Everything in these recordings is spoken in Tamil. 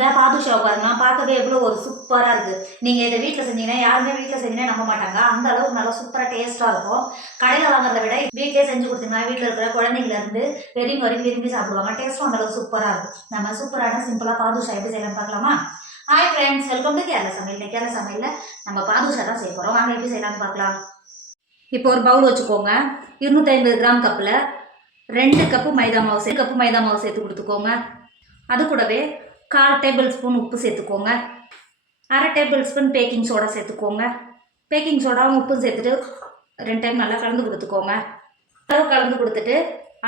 இந்த பாதுஷா பாருங்க பார்க்கவே எவ்வளோ ஒரு சூப்பராக இருக்குது. நீங்கள் இதை வீட்டில் செஞ்சீங்கன்னா யாருமே வீட்டில் செஞ்சீங்கன்னா நம்ப மாட்டாங்க. அந்த அளவுக்கு நல்லா சூப்பராக டேஸ்ட்டாக இருக்கும். கடையில் வாங்குறத விட வீட்டிலே செஞ்சு கொடுத்தீங்கன்னா வீட்டில் இருக்கிற குழந்தைங்கலேருந்து பெரியவங்க வரைக்கும் விரும்பி சாப்பிடுவாங்க. டேஸ்ட்டும் அந்த அளவுக்கு சூப்பராக இருக்கும். நம்ம சூப்பரான சிம்பிளாக பாதுஷா எப்படி செய்யலாம் பார்க்கலாமா? Hi friends, welcome to Kerala சமையல். கேரளா சமையலில் நம்ம பாதுஷா தான் செய்ய போகிறோம். வாங்க எப்படி செய்யலாம்னு பார்க்கலாம். இப்போ ஒரு பவுல் வச்சுக்கோங்க. 250 கிராம் கப்பில் 2 கப்பு மைதா மாவு சேர்த்து கொடுத்துக்கோங்க. அது கூடவே 1/4 டேபிள் ஸ்பூன் உப்பு சேர்த்துக்கோங்க. 1/2 டேபிள் ஸ்பூன் பேக்கிங் சோடா சேர்த்துக்கோங்க. பேக்கிங் சோடாவும் உப்பும் சேர்த்துட்டு 2 டைம் நல்லா கலந்து கொடுத்துக்கோங்க. அளவு கலந்து கொடுத்துட்டு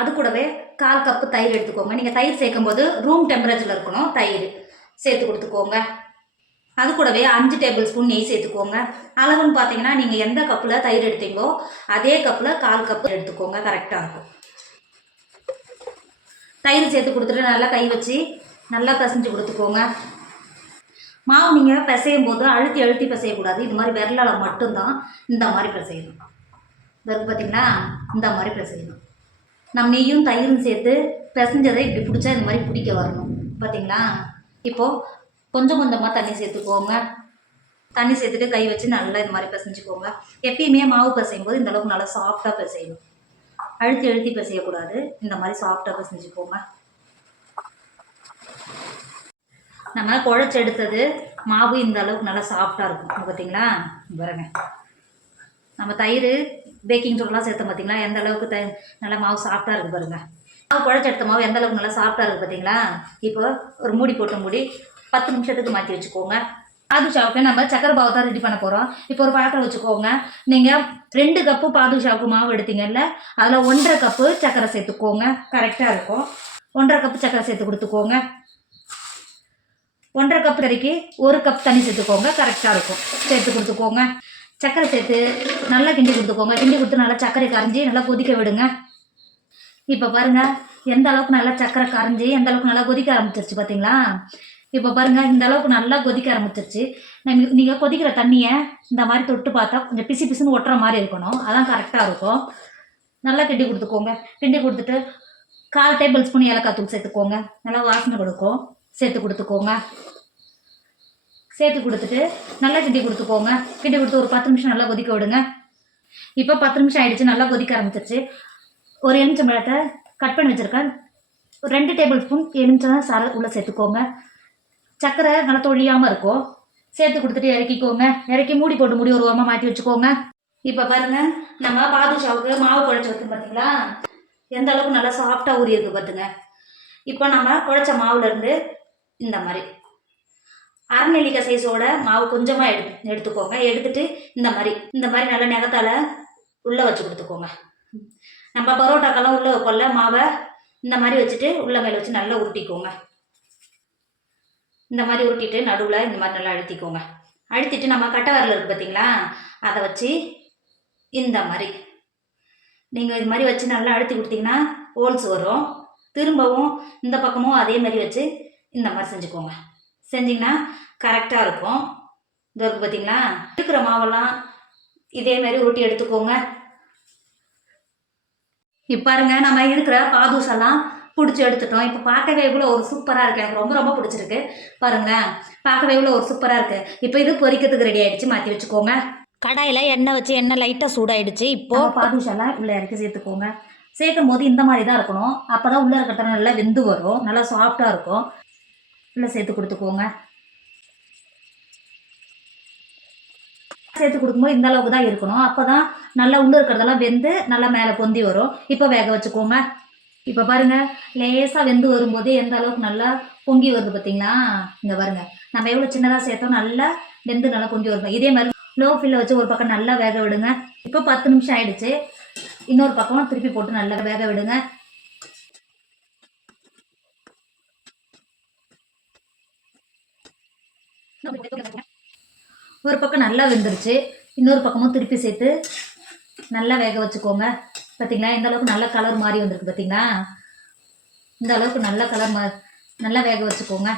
அது கூடவே 1/4 கப்பு தயிர் எடுத்துக்கோங்க. நீங்கள் தயிர் சேர்க்கும் போது ரூம் டெம்பரேச்சரில் இருக்கணும். தயிர் சேர்த்து கொடுத்துக்கோங்க. அது கூடவே 5 டேபிள் ஸ்பூன் நெய் சேர்த்துக்கோங்க. அளவுன்னு பார்த்தீங்கன்னா நீங்கள் எந்த கப்பில் தயிர் எடுத்தீங்களோ அதே கப்பில் 1/4 கப்பு எடுத்துக்கோங்க. கரெக்டாக இருக்கும். தயிர் சேர்த்து கொடுத்துட்டு நல்லா கை வச்சு நல்லா பிசைஞ்சு கொடுத்துக்கோங்க. மாவு நீங்கள் பிசையும் போது அழுத்தி பிசையக்கூடாது. இது மாதிரி விரலால் மட்டும்தான் இந்த மாதிரி பிசையணும். இதற்கு பார்த்தீங்கன்னா இந்த மாதிரி பிசையணும். நம்ம நெய்யும் தயிரும் சேர்த்து பிசைஞ்சதை இப்படி பிடிச்சா இந்த மாதிரி பிடிக்க வரணும். பார்த்தீங்களா? இப்போது கொஞ்சம் கொஞ்சமாக தண்ணி சேர்த்துக்கோங்க. தண்ணி சேர்த்துட்டு கை வச்சு நல்லா இது மாதிரி பிசைஞ்சுக்கோங்க. எப்பயுமே மாவு பிசையும் போது இந்தளவுக்கு நல்லா சாஃப்டாக பிசையணும். அழுத்தி பிசையக்கூடாது. இந்த மாதிரி சாஃப்டாக பிசைஞ்சுக்கோங்க. நம்ம குழச்சி எடுத்தது மாவு இந்த அளவுக்கு நல்லா சாஃப்டாக இருக்கும். பார்த்தீங்களா? பாருங்க, நம்ம தயிர் பேக்கிங் சோடெலாம் சேர்த்தோம். பார்த்தீங்களா எந்த அளவுக்கு நல்லா மாவு சாஃப்டாக இருக்குது பாருங்கள். மாவு குழச்சி எடுத்த மாவு எந்த அளவுக்கு நல்லா சாஃப்டாக இருக்குது பார்த்தீங்களா? இப்போ ஒரு மூடி போட்டு மூடி 10 நிமிஷத்துக்கு மாற்றி வச்சுக்கோங்க. பாதுஷாவுக்கு நம்ம சக்கரை பாவு தான் ரெடி பண்ண போகிறோம். இப்போ ஒரு பாத்திரம் வச்சுக்கோங்க. நீங்கள் 2 கப்பு பாதுஷாவுக்கு மாவு எடுத்தீங்கல்ல, அதில் 1.5 கப்பு சக்கரை சேர்த்துக்கோங்க. கரெக்டாக இருக்கும். 1.5 கப்பு சக்கரை சேர்த்து கொடுத்துக்கோங்க. 1.5 கப் கறிக்கு 1 கப் தண்ணி சேர்த்துக்கோங்க. கரெக்டாக இருக்கும். சேர்த்து கொடுத்துக்கோங்க. சக்கரை சேர்த்து நல்லா கிண்டி கொடுத்துக்கோங்க. கிண்டி கொடுத்து நல்லா சக்கரை கரைஞ்சி நல்லா கொதிக்க விடுங்க. இப்போ பாருங்கள் எந்த அளவுக்கு நல்லா சக்கரை கரைஞ்சி எந்த அளவுக்கு நல்லா கொதிக்க ஆரம்பிச்சிருச்சு பார்த்தீங்களா? இப்போ பாருங்கள் இந்த அளவுக்கு நல்லா கொதிக்க ஆரம்பிச்சிருச்சு. நீங்கள் கொதிக்கிற தண்ணியை இந்த மாதிரி தொட்டு பார்த்தா கொஞ்சம் பிசுன்னு ஒட்டுற மாதிரி இருக்கணும். அதான் கரெக்டாக இருக்கும். நல்லா கிண்டி கொடுத்துக்கோங்க. கிண்டி கொடுத்துட்டு 1/4 டேபிள் ஸ்பூன் ஏலக்காய் தூள் சேர்த்துக்கோங்க. நல்லா வாசனை கொடுக்கும். சேர்த்து கொடுத்துக்கோங்க. சேர்த்து கொடுத்துட்டு நல்லா கிண்டி கொடுத்துக்கோங்க. கிண்டி கொடுத்து ஒரு 10 நிமிஷம் நல்லா கொதிக்க விடுங்க. இப்போ 10 நிமிஷம் ஆகிடுச்சு. நல்லா கொதிக்க ஆரம்பிச்சிருச்சு. ஒரு எலுமிச்சம்பழத்தை கட் பண்ணி வச்சுருக்கேன். 2 டேபிள் ஸ்பூன் எலுமிச்சம் சாறு உள்ளே சேர்த்துக்கோங்க. சக்கரை நல்லா தொழியாமல் இருக்கும். சேர்த்து கொடுத்துட்டு இறக்கிக்கோங்க. இறக்கி மூடி போட்டு மூடி ஒரு ஓரமாக மாற்றி வச்சுக்கோங்க. இப்போ பாருங்கள் நம்ம பாதுஷாவுக்கு மாவு குழச்சி வைக்கும் பார்த்தீங்களா? எந்த அளவுக்கு நல்லா சாஃப்டாக ஊறி இருக்குது பார்த்துங்க. இப்போ நம்ம குழச்ச மாவுலேருந்து இந்த மாதிரி 1/2 நெல்லிக்காய் சைஸோட மாவு கொஞ்சமாக எடுத்துக்கோங்க. எடுத்துட்டு இந்த மாதிரி நல்லா நகத்தால் உள்ளே வச்சு கொடுத்துக்கோங்க. நம்ம பரோட்டாக்கெல்லாம் உள்ளே வைக்கொள்ள மாவை இந்த மாதிரி வச்சுட்டு உள்ளே மேலே வச்சு நல்லா உருட்டிக்கோங்க. இந்த மாதிரி உருட்டிட்டு நடுவில் இந்த மாதிரி நல்லா அழுத்திக்கோங்க. அழுத்திட்டு நம்ம கட்டை விரல் இருக்குது பார்த்தீங்களா? அதை வச்சு இந்த மாதிரி நீங்கள் இது மாதிரி வச்சு நல்லா அழுத்தி கொடுத்தீங்கன்னா ஹோல்ஸ் வரும். திரும்பவும் இந்த பக்கமும் அதே மாதிரி வச்சு இந்த மாதிரி செஞ்சுக்கோங்க. செஞ்சிங்கன்னா கரெக்டாக இருக்கும். இது இருக்குது பார்த்தீங்களா? இருக்கிற மாவெல்லாம் இதே மாதிரி உருட்டி எடுத்துக்கோங்க. இப்போ பாருங்க நம்ம இருக்கிற பாதுஷெல்லாம் பிடிச்சி எடுத்துட்டோம். இப்போ பார்க்கவே இவ்வளோ ஒரு சூப்பராக இருக்குது. எனக்கு ரொம்ப பிடிச்சிருக்கு. பாருங்களேன், பார்க்கவே இவ்வளோ ஒரு சூப்பராக இருக்குது. இப்போ இது பொரிக்கிறதுக்கு ரெடி ஆகிடுச்சு. மாற்றி வச்சுக்கோங்க. கடாயில் எண்ணெய் வச்சு எண்ணெய் லைட்டாக சூடாயிடுச்சு. இப்போது பாதுஷெல்லாம் உள்ளே இறக்கி சேர்த்துக்கோங்க. சேர்க்கும் போது இந்த மாதிரி தான் இருக்கணும். அப்போ தான் உள்ளே இருக்கிறது நல்லா வெந்து வரும். நல்லா சாஃப்டாக இருக்கும். உள்ளே சேர்த்து கொடுத்துக்கோங்க. சேர்த்து கொடுக்கும்போது இந்த அளவுக்கு தான் இருக்கணும். அப்போ தான் நல்லா உள்ளே இருக்கிறதெல்லாம் வெந்து நல்லா மேலே பொந்தி வரும். இப்போ வேக வச்சுக்கோங்க. இப்போ பாருங்கள் லேசாக வெந்து வரும்போது எந்த அளவுக்கு நல்லா பொங்கி வருது பார்த்தீங்களா? இங்கே பாருங்கள் நம்ம எவ்வளோ சின்னதாக சேர்த்தோம் நல்லா வெந்து நல்லா பொங்கி வருவோம். இதே மாதிரி லோ ஃபில்ல வச்சு ஒரு பக்கம் நல்லா வேக விடுங்க. இப்போ 10 நிமிஷம் ஆயிடுச்சு. இன்னொரு பக்கம் திருப்பி போட்டு நல்லா வேக விடுங்க. ஒரு பக்கம் நல்லா வெந்துருச்சு. இன்னொரு பக்கமும் திருப்பி சேர்த்து நல்லா வேக வச்சுக்கோங்க. பார்த்தீங்களா? இந்த அளவுக்கு நல்ல கலர் மாறி வந்திருக்கு பார்த்தீங்களா? இந்த அளவுக்கு நல்ல கலர் நல்லா வேக வச்சுக்கோங்க.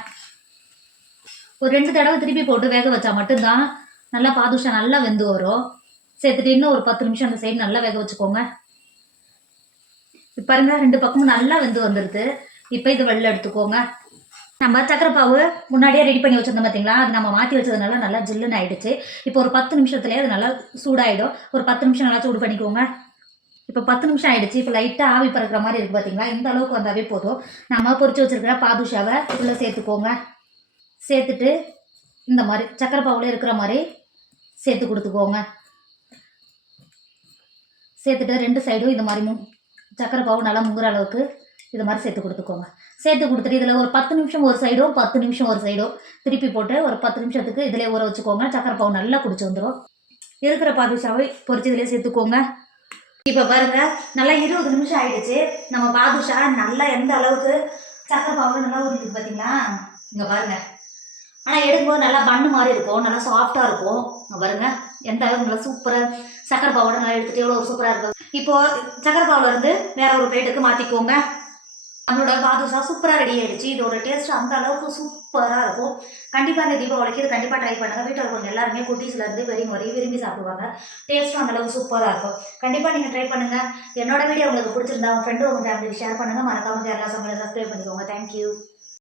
ஒரு 2 தடவை திருப்பி போட்டு வேக வச்சா மட்டும்தான் நல்லா பாதுஷா நல்லா வெந்து வரும். சேர்த்துட்டு இன்னும் ஒரு 10 நிமிஷம் அந்த சைடு நல்லா வேக வச்சுக்கோங்க. இப்போ பாருங்க 2 பக்கமும் நல்லா வெந்து வந்துடுது. இப்போ இது வெளில எடுத்துக்கோங்க. நம்ம சக்கரை பாவு முன்னாடியே ரெடி பண்ணி வச்சுருந்தோம் பார்த்தீங்களா, அது நம்ம மாற்றி வச்சதுனால நல்லா ஜில்லுன்னு ஆயிடுச்சு. இப்போ ஒரு 10 நிமிஷத்துலேயே அது நல்லா சூடாயிடும். ஒரு 10 நிமிஷம் நல்லா சூடு பண்ணிக்கோங்க. இப்போ 10 நிமிஷம் ஆயிடுச்சு. இப்போ லைட்டாக ஆவி பறக்கிற மாதிரி இருக்குது பார்த்தீங்களா, இந்த அளவுக்கு வந்தாவே போதும். நம்ம பொரிச்சு வச்சிருக்கிற பாதுஷாவை உள்ளே சேர்த்துக்கோங்க. சேர்த்துட்டு இந்த மாதிரி சக்கரை பாவுல இருக்கிற மாதிரி சேர்த்து கொடுத்துக்கோங்க. சேர்த்துட்டு 2 சைடும் இந்த மாதிரி சக்கரை பாவு நல்லா முங்குற அளவுக்கு இது மாதிரி சேர்த்து கொடுத்துக்கோங்க. சேர்த்து கொடுத்துட்டு இதில் ஒரு 10 நிமிஷம் ஒரு சைடும் 10 நிமிஷம் ஒரு சைடும் திருப்பி போட்டு ஒரு 10 நிமிஷத்துக்கு இதிலே ஊற வச்சுக்கோங்க. சக்கரை பாவு நல்லா குடிச்சு வந்துடும். இருக்கிற பாதுஷாவை பொரிச்சு இதிலே சேர்த்துக்கோங்க. இப்போ பாருங்க, நல்லா 20 நிமிஷம் ஆயிடுச்சு. நம்ம பாதுஷா நல்லா எந்த அளவுக்கு சக்கரை பாவு நல்லா ஊறிட்டு பார்த்தீங்களா, இங்கே பாருங்க. ஆனால் எடுக்கும்போது நல்லா பண்ணு மாதிரி இருக்கும், நல்லா சாஃப்டாக இருக்கும். இங்கே பாருங்க எந்த அளவுக்கு நல்லா சூப்பராக சக்கரை பாவோட நல்லா எடுத்துகிட்டு எவ்வளோ சூப்பராக இருக்கும். இப்போது சக்கரை பாவில் இருந்து வேற ஒரு பிளேட்டுக்கு மாற்றிக்கோங்க. நம்மளோட பாதுஷா சூப்பராக ரெடி ஆகிடுச்சு. இதோட டேஸ்ட் அந்த அளவுக்கு சூப்பராக இருக்கும். கண்டிப்பாக இந்த தீபாவளிக்கு இது கண்டிப்பாக ட்ரை பண்ணுங்கள். வீட்டில் இருக்கவங்க எல்லாருமே குட்டீஸ்லேருந்து பெரியவங்க வரையும் விரும்பி சாப்பிடுவாங்க. டேஸ்ட்டும் அந்த அளவுக்கு சூப்பராக இருக்கும். கண்டிப்பாக நீங்கள் ட்ரை பண்ணுங்கள். என்னோட வீடியோ உங்களுக்கு பிடிச்சிருந்தா உங்கள் ஃப்ரெண்டு உங்கள் ஃபேமிலிக்கு ஷேர் பண்ணுங்கள். மறக்காமல் கேரளா சமையலை சப்ஸ்கிரைப் பண்ணிக்கோங்க. தேங்க்யூ.